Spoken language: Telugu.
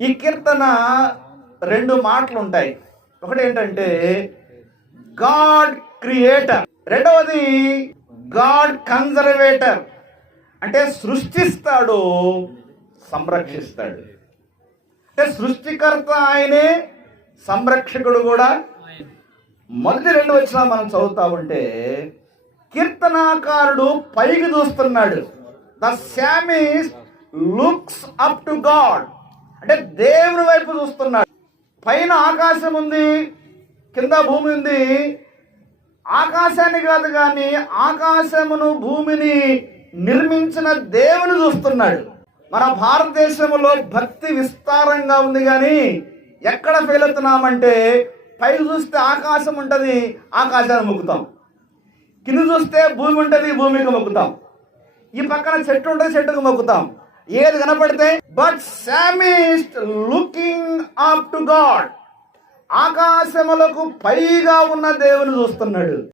ఈ కీర్తన రెండు మాటలు ఉంటాయి. ఒకటి ఏంటంటే గాడ్ క్రియేటర్, రెండవది గాడ్ కన్జర్వేటర్. అంటే సృష్టిస్తాడు, సంరక్షిస్తాడు. అంటే సృష్టికర్త ఆయనే, సంరక్షకుడు కూడా. మొదటి రెండు వచనాలు మనం చదువుతా ఉంటే కీర్తనాకారుడు పైకి చూస్తున్నాడు. The psalmist looks up to God, అంటే దేవుని వైపు చూస్తున్నాడు. పైన ఆకాశం ఉంది, కింద భూమి ఉంది. ఆకాశాన్ని కాదు కానీ ఆకాశమును భూమిని నిర్మించిన దేవుని చూస్తున్నాడు. మన భారతదేశంలో భక్తి విస్తారంగా ఉంది కానీ ఎక్కడ ఫెయిల్ అవుతున్నామంటే పైకి చూస్తే ఆకాశం ఉంటుంది, ఆకాశాన్ని మొక్కుతాం. కింద చూస్తే భూమి ఉంటుంది, భూమికి మొక్కుతాం. ఈ పక్కన చెట్టు ఉంటుంది, చెట్టుకు మొక్కుతాం. ఏది కనపడితే. But psalmist looking up to God, ఆకాశములకు పైగా ఉన్న దేవుని చూస్తున్నాడు.